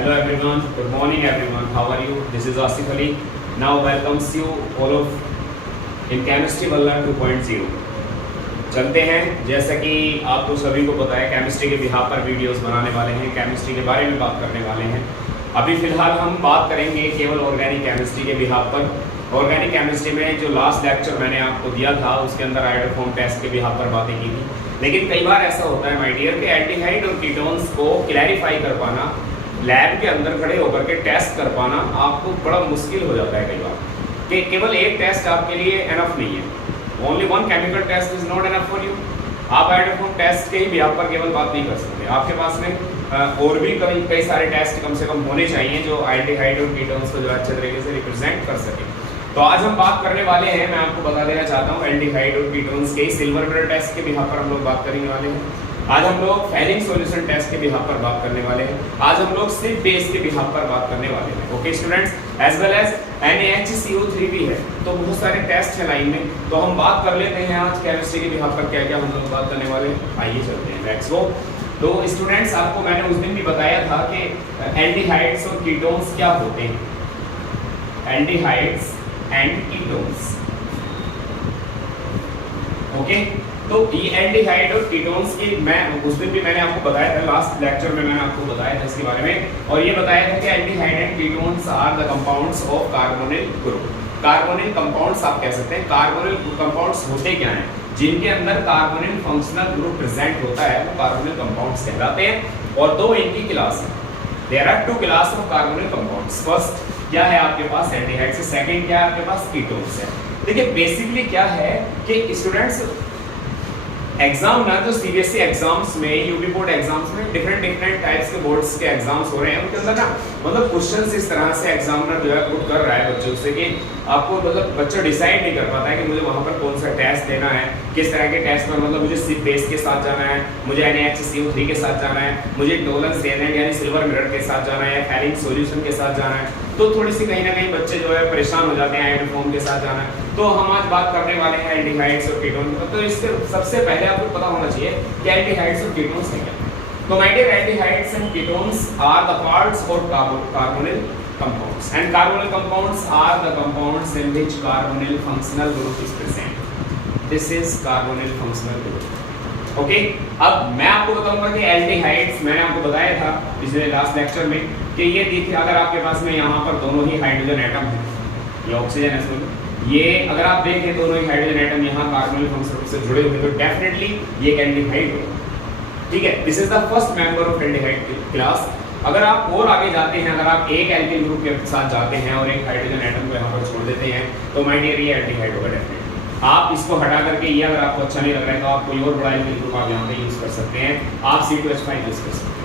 Hello everyone, good morning everyone. How are you? This is Asif Ali. Now welcomes you all of in Chemistry Wallah 2.0. चलते हैं, जैसा कि आपको सभी को पता है केमिस्ट्री के बिहाफ पर वीडियोस बनाने वाले हैं, केमिस्ट्री के बारे में बात करने वाले हैं। अभी फिलहाल हम बात करेंगे केवल ऑर्गेनिक केमिस्ट्री के बिहाफ पर। ऑर्गेनिक केमिस्ट्री में जो लास्ट लेक्चर मैंने आपको दिया था उसके अंदर आयोडोफॉर्म टेस्ट के बिहाफ पर बातें की थी, लेकिन कई बार ऐसा होता है माय डियर कि एल्डिहाइड और कीटोन्स को क्लैरिफाई कर पाना, लैब के अंदर खड़े होकर के टेस्ट कर पाना आपको बड़ा मुश्किल हो जाता है कई बार, कि केवल एक टेस्ट आपके लिए एनफ नहीं है। Only one chemical test is not enough for you. आप आयोडोफॉर्म टेस्ट के ही बिहाफ पर केवल बात नहीं कर सकते, आपके पास में और भी कई सारे टेस्ट कम से कम होने चाहिए जो एल्डिहाइड और कीटोन्स को जो अच्छे तरीके से रिप्रेजेंट कर सके। तो आज हम बात करने वाले हैं, मैं आपको बता देना चाहता हूँ, एल्डिहाइड और कीटोन्स के सिल्वर मिरर टेस्ट के बिहाफ पर हम लोग बात करने वाले हैं। आज हम लोग फेलिंग सॉल्यूशन टेस्ट के बिहाफ पर बात करने वाले हैं। आज हम लोग सिर्फ बेस के बिहाफ पर बात करने वाले हैं। Okay students, as well as NaHCO3 भी है, तो बहुत सारे टेस्ट हैं लाइन में, तो हम बात कर लेते हैं आज केमिस्ट्री के बिहाफ पर क्या क्या हम लोग बात करने वाले हैं। आइए चलते हैं, लेट्स गो। तो स्टूडेंट्स, आपको मैंने उस दिन भी बताया था कि एल्डिहाइड्स और कीटोन्स क्या होते हैं, एल्डिहाइड्स एंड कीटोन्स। ओके, तो ये एल्डिहाइड और कीटोन्स की मैं उस दिन भी मैंने आपको बताया था, लास्ट लेक्चर में मैंने आपको बताया था इसके बारे में, और ये बताया था कि aldehyde and ketones are the compounds of carbonyl group. Carbonyl compounds आप कह सकते हैं। कार्बोनिल कंपाउंड्स होते क्या हैं? जिनके अंदर कार्बोनिल फंक्शनल ग्रुप प्रेजेंट होता है वो कार्बोनिल कंपाउंड्स कहलाते हैं। और दो इनकी क्लास है, there are two class of carbonyl compounds. First क्या है आपके पास एल्डिहाइड से, सेकंड क्या है आपके पास कीटोन्स है। देखिए बेसिकली क्या है कि स्टूडेंट्स एग्जाम ना जो सीबीएसई एग्जाम्स में, यूपी बोर्ड एग्जाम्स में डिफरेंट टाइप्स के बोर्ड्स के एग्जाम्स हो रहे हैं, उनके अंदर ना मतलब क्वेश्चंस इस तरह से एग्जामिनर जो है पुट कर रहा है बच्चों से कि आपको मतलब बच्चा डिसाइड नहीं कर पाता है कि मुझे वहाँ पर कौन सा टेस्ट देना है, किस तरह के टेस्ट पर, मतलब मुझे सिर्फ बेस के साथ जाना है, मुझे NaHCO3 के साथ जाना है, मुझे टोलेंस रेजेंट यानी सिल्वर मिरर के साथ जाना है, फेलिंग सॉल्यूशन के साथ जाना है। तो थोड़ी सी कहीं ना कहीं बच्चे जो है परेशान हो जाते हैं, आयोडोफॉर्म के साथ जाना है। तो हम आज बात करने वाले हैं एल्डिहाइड्स और कीटोन की। तो इससे सबसे पहले आपको पता होना चाहिए कि एल्डिहाइड्स और कीटोन्स हैं क्या। तो my dear, aldehydes and ketones are the parts of carbonyl compounds, and carbonyl compounds are the compounds in which carbonyl functional group is present. This is carbonyl functional group. Okay, अब मैं आपको बताऊंगा कि aldehydes, मैंने आपको बताया था पिछले लास्ट लेक्चर में कि ये देखिए, अगर आपके पास में यहाँ पर दोनों ही हाइड्रोजन एटम है, ये ऑक्सीजन है, सुनो ये अगर आप देखें दोनों ही हाइड्रोजन एटम यहाँ कार्बोनिल फंक्शनल ग्रुप से जुड़े हुए, तो डेफिनेटली ये एक एल्डिहाइड होगा। ठीक है, this is the first member of aldehyde class. अगर आप और आगे जाते हैं, अगर आप एक एल्किल ग्रुप के साथ जाते हैं और एक हाइड्रोजन एटम को यहाँ पर छोड़ देते हैं, तो माय डियर ये एल्डिहाइड होगा डेफिनेटली। आप इसको हटा करके ये अगर आपको अच्छा नहीं लग रहा है तो आप कोई और बड़ा एल्किल ग्रुप आप यहाँ पे यूज कर सकते हैं, आप C2H5 यूज कर सकते हैं।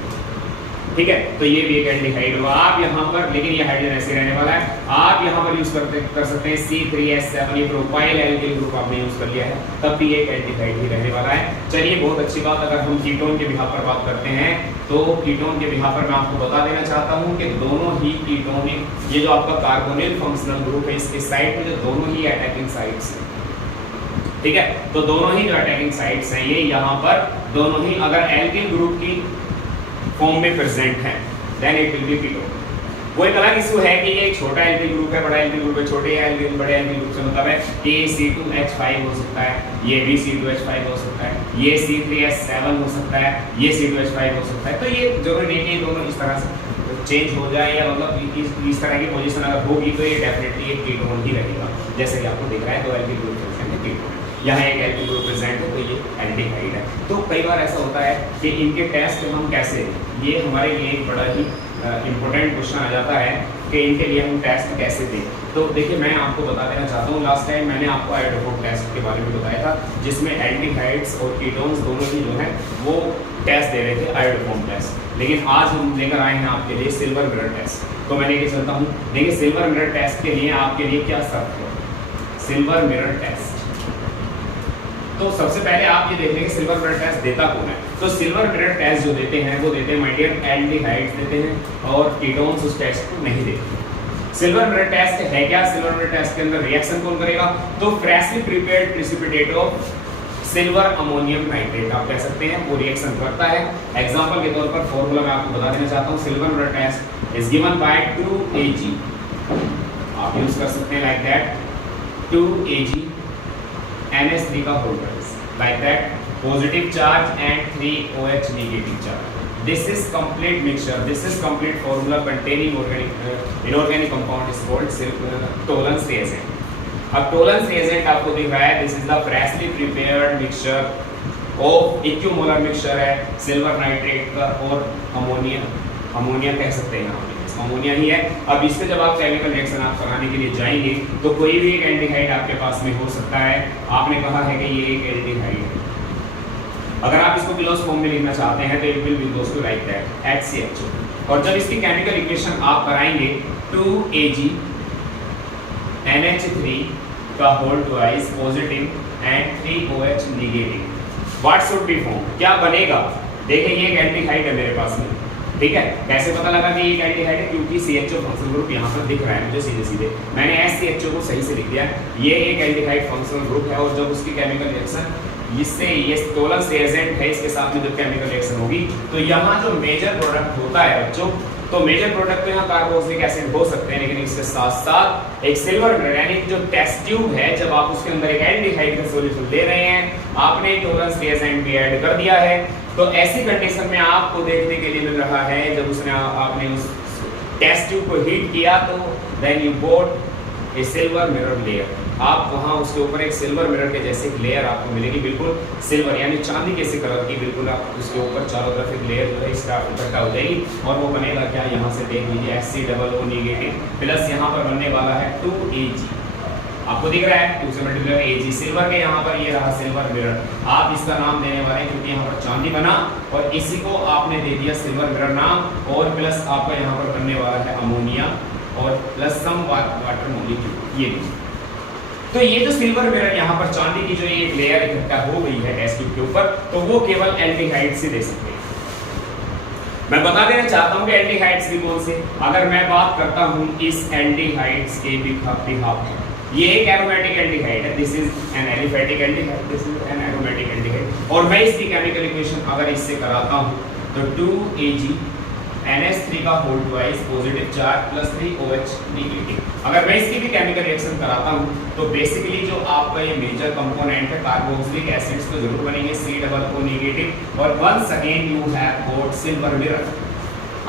ठीक है, तो ये भी एक एल्डिहाइड होगा। आप यहाँ पर, लेकिन ये हाइड्रोजन ऐसे रहने वाला है, आप यहाँ पर यूज कर सकते हैं C3H7, ये प्रोपाइल एल्किल ग्रुप आपने यूज कर लिया है, तब भी एक एल्डिहाइड ही रहने वाला है। चलिए, बहुत अच्छी बात। अगर हम कीटोन के बिहाफ पर बात करते हैं, तो कीटोन के बिहाफ पर मैं आपको बता देना चाहता हूँ कि दोनों ही कीटोन, ये जो आपका कार्बोनिल फंक्शनल ग्रुप है, इसके साइड में जो दोनों ही अटैकिंग साइड्स हैं, ठीक है, तो दोनों ही जो अटैकिंग साइड्स हैं ये यहाँ पर दोनों ही अगर एल्किल ग्रुप की फॉर्म में प्रेजेंट है, then it will be ketone. वो एक अलग इशू है कि ये छोटा एल्किल ग्रुप है, बड़ा एल्किल ग्रुप है, छोटे एल्किल बड़े एल्किल ग्रुप से मतलब है कि ये C2H5 हो सकता है, ये भी C2H5 हो सकता है, ये C3H7 हो सकता है, ये C2H5 हो सकता है। तो ये जरूरी नहीं कि दोनों इस तरह से चेंज हो जाए, या मतलब इस तरह की पोजीशन अगर होगी तो ये डेफिनेटली एक कीटोन ही रहेगा। जैसे कि आपको दिख रहा है, दो एल्किल ग्रुप प्रेजेंट है, कीटोन, यहाँ एक एल्किल ग्रुप प्रेजेंट है, तो ये एल्डिहाइड है। तो कई बार ऐसा होता है कि इनके टेस्ट हम कैसे, ये हमारे लिए एक बड़ा ही इंपॉर्टेंट क्वेश्चन आ जाता है कि इनके लिए हम टेस्ट कैसे दें। तो देखिए, मैं आपको बता देना चाहता हूँ, लास्ट टाइम मैंने आपको आयोडोफॉर्म टेस्ट के बारे में बताया था, जिसमें एल्डिहाइड्स और कीटोन्स दोनों ही जो है वो टेस्ट दे रहे थे, आयोडोफॉर्म टेस्ट। लेकिन आज हम लेकर आए हैं आपके लिए सिल्वर मिरर टेस्ट। तो मैं लेके चलता हूँ। देखिए, सिल्वर मिरर टेस्ट के लिए आपके लिए क्या शर्त है, सिल्वर मिरर टेस्ट। तो सबसे पहले आप ये देख लें कि सिल्वर मिरर टेस्ट देता कौन है। तो सिल्वर मिरर टेस्ट जो देते हैं वो देते हैं माय डियर एल्डिहाइड्स देते हैं, और कीटोन्स उस टेस्ट को नहीं देते। सिल्वर मिरर टेस्ट है क्या? सिल्वर मिरर टेस्ट के अंदर रिएक्शन कौन करेगा? तो freshly prepared precipitate of silver ammonium nitrate आप कह सकते हैं, वो रिएक्शन करता है। एग्जांपल के तौर पर फॉर्मूला मैं आपको बता देना चाहता हूं, silver mirror test is given by 2Ag, आप यूज कर सकते हैं लाइक दैट 2Ag NH3 का whole twice like that, positive charge and 3OH negative charge. This is complete mixture. This is complete formula containing inorganic compound is called Tollens reagent. अब Tollens reagent आपको दिख रहा है, this is the freshly prepared mixture of equimolar mixture है silver nitrate का और ammonia कह सकते हैं यहाँ पे, अमोनिया ही है। अब इससे जब आप केमिकल रिएक्शन आप कराने के लिए जाएंगे तो कोई भी एक एल्डिहाइड आपके पास में हो सकता है। आपने कहा है कि ये एक एल्डिहाइड है, अगर आप इसको क्लोज फॉर्म में लिखना चाहते हैं तो it will be goes to like that HCHO, और जब इसकी केमिकल इक्वेशन आप कराएंगे 2Ag NH3 का whole twice positive and 3OH negative, what should be form, क्या बनेगा। देखिए ये एक एल्डिहाइड है मेरे पास में, ठीक है। कैसे पता लगा कि ये एल्डिहाइड है, क्योंकि CHO फंक्शनल ग्रुप यहाँ पर दिख रहा है मुझे सीधे सीधे, मैंने SCHO को सही से लिख दिया। ये एक एल्डिहाइड फंक्शनल ग्रुप है, और जब उसकी केमिकल रिएक्शन इससे ये टोलेंस रिएजेंट है इसके साथ में जब केमिकल रिएक्शन होगी तो यहाँ जो मेजर प्रोडक्ट होता है बच्चों, तो मेजर प्रोडक्ट तो यहाँ कार्बोक्सिलिक एसिड हो सकते हैं, लेकिन इसके साथ साथ एक सिल्वर मिरर यानी जो टेस्ट ट्यूब है, जब आप उसके अंदर एक एल्डिहाइड का सॉल्यूशन ले रहे हैं, आपने टोलेंस रिएजेंट भी ऐड कर दिया है, तो ऐसी कंडीशन में आपको देखने के लिए मिल रहा है जब उसने आपने उस टेस्ट ट्यूब को हीट किया तो then you bought a silver mirror layer, आप वहां उसके ऊपर एक सिल्वर मिरर के जैसे एक लेयर आपको मिलेगी, बिल्कुल सिल्वर यानी चांदी के कलर की, बिल्कुल आप उसके ऊपर चारों तरफ एक लेयर जो है इसका इकट्ठा हो जाएगी, और वो बनेगा क्या, यहाँ से देख लीजिए HCOO नेगेटिव प्लस यहाँ पर बनने वाला है 2Ag, आपको दिख रहा है 2 से मल्टीप्लाई Ag, सिल्वर के यहाँ पर ये रहा सिल्वर मिरर, आप इसका नाम देने वाले हैं क्योंकि यहाँ पर चांदी बना और इसी को आपने दे दिया सिल्वर मिरर नाम, और प्लस आपका यहाँ पर बनने वाला है अमोनिया और प्लस सम वाटर मॉलिक्यूल, ये लीजिए। तो ये जो सिल्वर मिरर यहाँ पर चांदी की जो एक लेयर इकट्ठा हो गई है टेस्ट ट्यूब के ऊपर, तो वो केवल एल्डिहाइड से दे सकते हैं। मैं बता देना चाहता हूँ कि एल्डिहाइड्स भी कौन से, अगर मैं बात करता हूँ इस एल्डिहाइड्स के बिहाफ, ये एक एरोमेटिक एल्डिहाइड है, this is an aliphatic aldehyde, this is an aromatic aldehyde, और मैं इसकी केमिकल इक्वेशन अगर इससे कराता हूँ तो 2Ag NH3 का whole twice positive charge plus 3OH negative, अगर मैं इसकी भी केमिकल रिएक्शन कराता हूं तो बेसिकली जो आपका ये मेजर कंपोनेंट है कार्बोक्सिलिक एसिड्स तो जरूर बनेंगे COO नेगेटिव, और once again you have got silver mirror,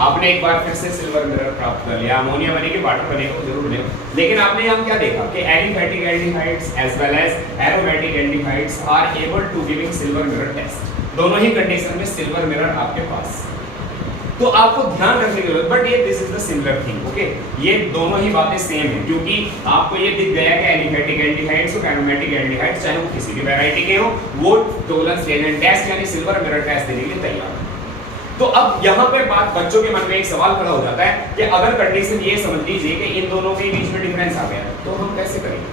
आपने एक बार फिर से सिल्वर मिरर प्राप्त कर लिया, अमोनिया बनेगी, वाटर बनेगा, जरूर बनेगा, लेकिन आपने यहाँ क्या देखा कि aliphatic aldehydes as well as aromatic aldehydes are able to giving silver mirror test, दोनों ही कंडीशन में सिल्वर मिरर आपके पास, तो आपको ध्यान रखने की जरूरत, बट ये this is the similar thing, okay, ये दोनों ही बातें सेम है, क्योंकि आपको ये दिख गया कि एलिफेटिक एल्डिहाइड्स और एरोमेटिक एल्डिहाइड्स चाहे वो किसी भी वैरायटी के हो, वो टोलेंस रिएजेंट टेस्ट यानी सिल्वर मिरर टेस्ट देने के लिए तैयार है। तो अब यहाँ पे बात बच्चों के मन में एक सवाल खड़ा हो जाता है कि अगर कंडीशन ये समझ लीजिए कि इन दोनों के बीच में डिफरेंस आ गया तो हम कैसे करेंगे,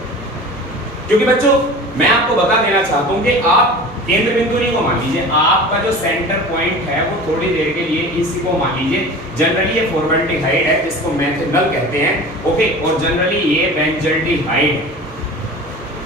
क्योंकि बच्चों मैं आपको बता देना चाहता हूँ कि आप केंद्र बिंदु नहीं को मान लीजिए, आपका जो सेंटर पॉइंट है वो थोड़ी देर के लिए इसी को मान लीजिए, जनरली ये फॉर्मेल्डिहाइड है जिसको मेथनॉल कहते हैं, ओके, और जनरली ये बेंजल्डिहाइड है।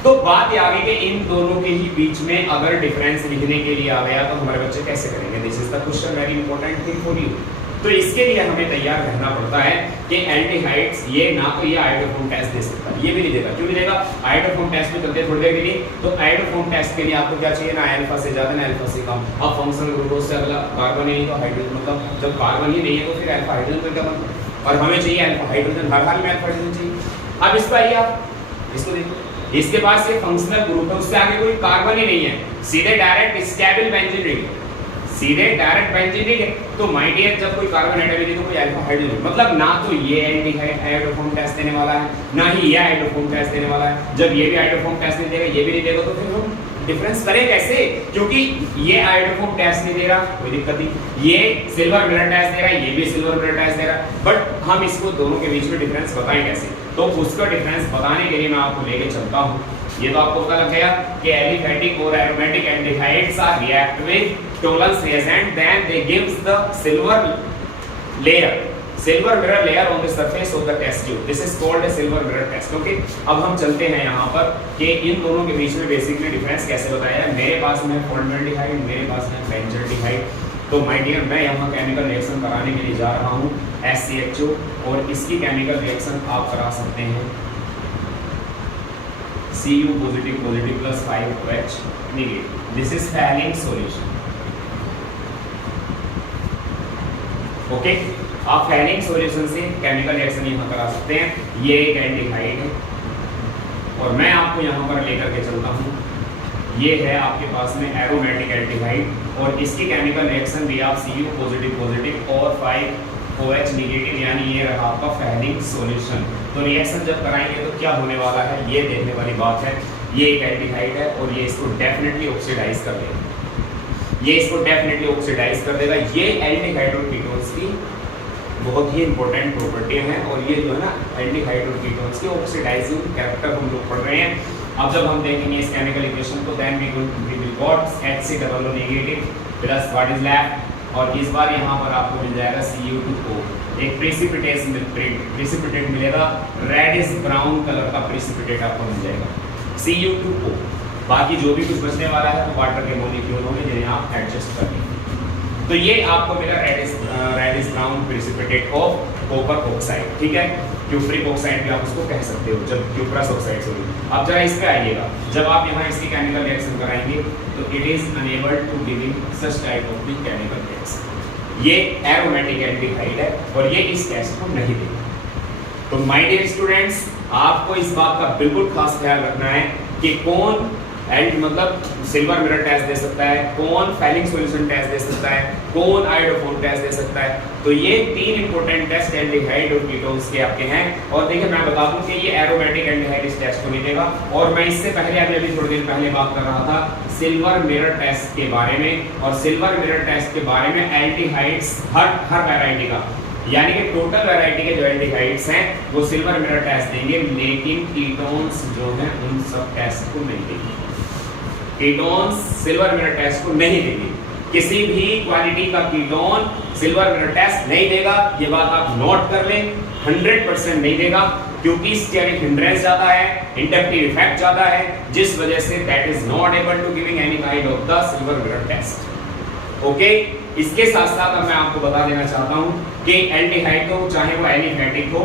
तो बात ये आ गई कि इन दोनों के ही बीच में अगर डिफरेंस लिखने के लिए आ गया तो हमारे बच्चे कैसे करेंगे, this is the question, very important thing for you. तो इसके लिए हमें तैयार रहना पड़ता है कि एल्डिहाइड्स ये ना तो ये आयोडोफॉर्म टेस्ट दे सकता है, ये भी नहीं देगा, क्यों नहीं देगा, आयोडोफॉर्म टेस्ट में चलते थोड़ी देर के लिए, तो आयोडोफॉर्म टेस्ट के लिए आपको क्या चाहिए ना, अल्फा से ज्यादा ना अल्फा से कम, अब फंक्शनल ग्रुप से अगला कार्बन नहीं तो हाइड्रोजन, मतलब जब कार्बन ही नहीं है तो फिर अल्फा हाइड्रोजन का क्या मतलब, और हमें चाहिए अल्फा हाइड्रोजन, हर हाल में अल्फा हाइड्रोजन चाहिए। अब इस पर आइए आप इसको देखो, इसके पास एक फंक्शनल ग्रुप है, उससे आगे कोई कार्बन ही नहीं है, सीधे डायरेक्ट स्टेबल बेंजीन रिंग, सीधे डायरेक्ट बेंजीन रिंग है, तो माय डियर जब कोई कार्बन एटम नहीं तो कोई अल्फा हाइड्रोजन, मतलब ना तो ये एल्डिहाइड आयोडोफॉर्म टेस्ट देने वाला है, ना ही ये आयोडोफॉर्म टेस्ट देने वाला है, जब ये भी आयोडोफॉर्म टेस्ट नहीं देगा, ये भी नहीं देगा, तो फिर हम डिफरेंस करें कैसे, क्योंकि ये आयोडोफॉर्म टेस्ट नहीं दे रहा, कोई दिक्कत नहीं, ये सिल्वर मिरर टेस्ट दे रहा है, ये भी सिल्वर मिरर टेस्ट दे रहा है, बट हम इसको दोनों के बीच में डिफरेंस बताएं कैसे, तो उसका डिफरेंस बताने के लिए मैं आपको लेके चलता हूँ। ये तो आपको पता लग गया कि एलिफेटिक और aromatic aldehydes are react with Tollens reagent, then they gives the silver layer, silver mirror layer on the surface of the test tube. This is called a silver mirror test. Okay, अब हम चलते हैं यहाँ पर कि इन दोनों के बीच में बेसिकली डिफरेंस कैसे बताया है। मेरे पास में फॉर्मल्डिहाइड, मेरे पास में बेंजल्डिहाइड। तो माय डियर, मैं यहाँ केमिकल रिएक्शन कराने के लिए जा रहा हूँ SCHO, और इसकी केमिकल रिएक्शन आप करा सकते हैं Cu positive positive plus 5OH negative. This is falling solution. Okay, आप फैलिंग सॉल्यूशन से केमिकल रिएक्शन यहाँ करा सकते हैं। ये एक एल्डिहाइड है और मैं आपको यहाँ पर लेकर के चलता हूँ। ये है आपके पास में एरोमेटिक एल्डिहाइड, और इसकी केमिकल रिएक्शन भी आप Cu पॉजिटिव पॉजिटिव और 5OH नेगेटिव, यानी ये रहा आपका फैलिंग सॉल्यूशन। तो रिएक्शन जब कराएंगे तो क्या होने वाला है, ये देखने वाली बात है। ये एक एल्डिहाइड है और ये इसको डेफिनेटली ऑक्सीडाइज कर देगा, ये इसको डेफिनेटली ऑक्सीडाइज कर देगा। ये एल्डिहाइड और कीटोन्स की बहुत ही इंपॉर्टेंट प्रॉपर्टी हैं, और ये जो है ना एल्डिहाइड और कीटोन्स के ऑक्सीडाइजिंग कैरेक्टर हम लोग पढ़ रहे हैं। अब जब हम देखेंगे इस केमिकल इक्वेशन को, then we will got HCOO negative plus what is left, और इस बार यहाँ पर आपको मिल जाएगा Cu2O, एक प्रेसिपिटेट मिलेगा, रेडिश ब्राउन कलर का प्रेसिपिटेट आपको मिल जाएगा Cu2O। बाकी जो भी कुछ बचने वाला है वो वाटर के मॉलिक्यूल होंगे जिन्हें आप एडजस्ट कर लेंगे। तो ये आपको मिला reddish brown precipitate of copper oxide, ठीक है, क्यूप्रिक ऑक्साइड भी आप उसको कह सकते हो, जब क्यूप्रस ऑक्साइड से। अब जरा इस पे आइएगा, जब आप यहाँ इसकी केमिकल रिएक्शन कराएंगे तो it is unable to giving such type of the chemical reaction. ये एरोमेटिक एल्डिहाइड है और ये इस टेस्ट को नहीं देगा। तो माय डियर स्टूडेंट्स, आपको इस बात का बिल्कुल खास ख्याल रखना है कि कौन मतलब सिल्वर मिरर टेस्ट दे सकता है, कौन फैलिंग सॉल्यूशन टेस्ट दे सकता है, कौन आयोडोफोन टेस्ट दे सकता है। तो ये 3 इंपॉर्टेंट टेस्ट एल्डिहाइड और कीटोन्स के आपके हैं। और देखिए मैं बता दूं कि ये एरोमेटिक एल्डिहाइड इस टेस्ट को नहीं देगा, और मैं इससे पहले अभी थोड़ी देर पहले बात कर रहा था सिल्वर मिरर टेस्ट के बारे में, और सिल्वर मिरर टेस्ट के बारे में एल्डिहाइड्स हर वैरायटी का, यानी कि टोटल वैरायटी के जो एल्डिहाइड्स हैं वो सिल्वर मिरर टेस्ट देंगे, लेकिन कीटोन्स जो हैं उन सब टेस्ट को नहीं देंगे। कीटोन्स सिल्वर मिरर टेस्ट को नहीं देंगे, किसी भी क्वालिटी का कीटोन सिल्वर मिरर टेस्ट नहीं देगा। ये बात आप नोट कर लें, 100% नहीं देगा, क्योंकि स्टेरिक हिंड्रेंस ज्यादा है, इंडक्टिव इफेक्ट ज्यादा है, जिस वजह से that is not able to giving any kind of the silver mirror test. Okay, इसके साथ साथ अब मैं आपको बता देना चाहता हूं कि एल्डिहाइड हो, चाहे वो एलिफेटिक हो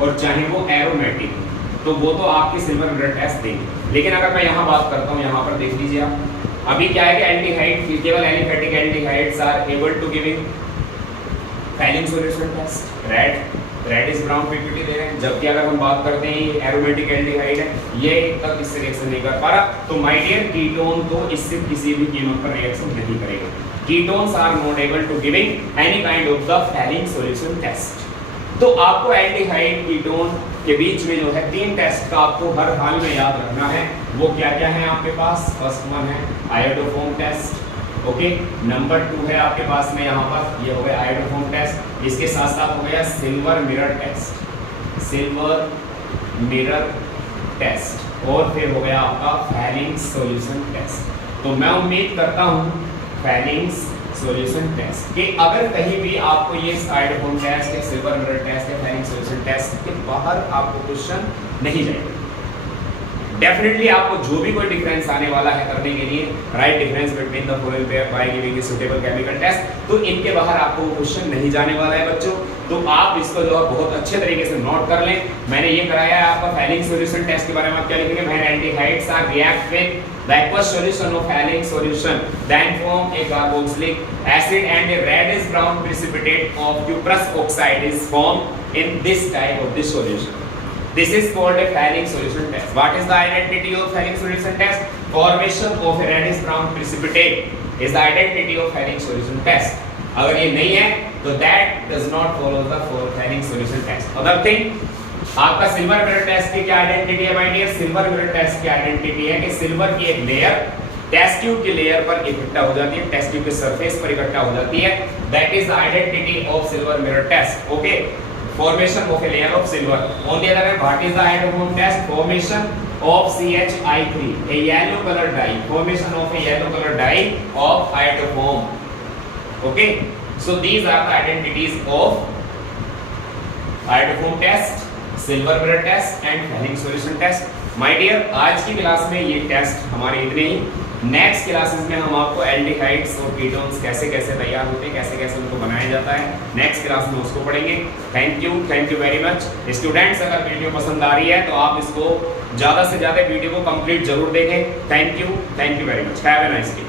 और चाहे वो एरोमेटिक हो, तो वो तो आपके सिल्वर मिरर टेस्ट देंगे। लेकिन अगर मैं यहाँ बात करता हूँ, यहाँ पर देख लीजिए आप, अभी क्या है कि एल्डिहाइड केवल aliphatic aldehydes are able to giving Fehling solution test, reddish brown PPT दे रहे हैं, जबकि अगर हम बात करते हैं ये एरोमेटिक एल्डिहाइड है, ये तक इससे रिएक्शन नहीं कर पा रहा। तो माय डियर, कीटोन तो इससे किसी भी कीमत पर रिएक्शन नहीं करेगा। Ketones are not able to giving any kind of the Fehling solution test. तो आपको एल्डिहाइड कीटोन के बीच में जो है 3 टेस्ट का आपको हर हाल में याद रखना है। वो क्या क्या है आपके पास? फर्स्ट वन है आयोडोफोम टेस्ट, ओके। नंबर 2 है आपके पास में यहाँ पर, ये हो गया आयोडोफोम टेस्ट। इसके साथ साथ हो गया silver mirror test, silver mirror test, और फिर हो गया आपका फैलिंग सॉल्यूशन टेस्ट। तो मैं उम्मीद करता हूँ फैलिंग सॉल्यूशन टेस्ट कि अगर कहीं भी आपको ये आयोडोफोम टेस्ट या सिल्वर मिरर टेस्ट या फैलिंग सॉल्यूशन टेस्ट के बाहर आपको क्वेश्चन नहीं जाएगा, डेफिनेटली आपको जो भी कोई डिफरेंस आने वाला है करने के लिए, write difference between the following pair by giving a suitable chemical test, तो इनके बाहर आपको वो क्वेश्चन नहीं जाने वाला है बच्चों। तो आप इसको जो है बहुत अच्छे तरीके से नोट कर लें। मैंने ये कराया है आपका फैलिंग सॉल्यूशन टेस्ट के बारे में। आप क्या लिखेंगे? When aldehydes are react with the aqueous solution of Fehling solution then form a carboxylic acid and a reddish brown precipitate of cuprous oxide is formed in this type of this solution. This is called a fैलिंग solution test. What is the identity of Fehling solution test? Formation of a reddish brown precipitate is the identity of Fehling solution test. अगर ये नहीं है तो that does not follow the Fehling solution test. Other thing, आपका silver mirror test की क्या identity है my dear? Silver mirror test की आइडेंटिटी है कि सिल्वर की एक लेयर टेस्ट ट्यूब की लेयर पर इकट्ठा हो जाती है, टेस्ट ट्यूब के सरफेस पर इकट्ठा हो जाती है। That is the identity of silver mirror test, okay. Formation of a layer of silver. On the other hand, what is the iodoform test? Formation of CH3, a yellow color dye, formation of a yellow color dye of iodoform, okay. So these are the identities of iodoform test, silver mirror test and Fehling solution test. My dear, आज की class में ये test हमारे इतने ही। Next classes में हम आपको aldehydes और कीटोन्स कैसे कैसे तैयार होते हैं, कैसे कैसे उनको बनाया जाता है, नेक्स्ट क्लास में उसको पढ़ेंगे। Thank you very much students. अगर वीडियो पसंद आ रही है तो आप इसको ज़्यादा से ज़्यादा वीडियो को कंप्लीट जरूर देखें। Thank you very much. Have a nice day.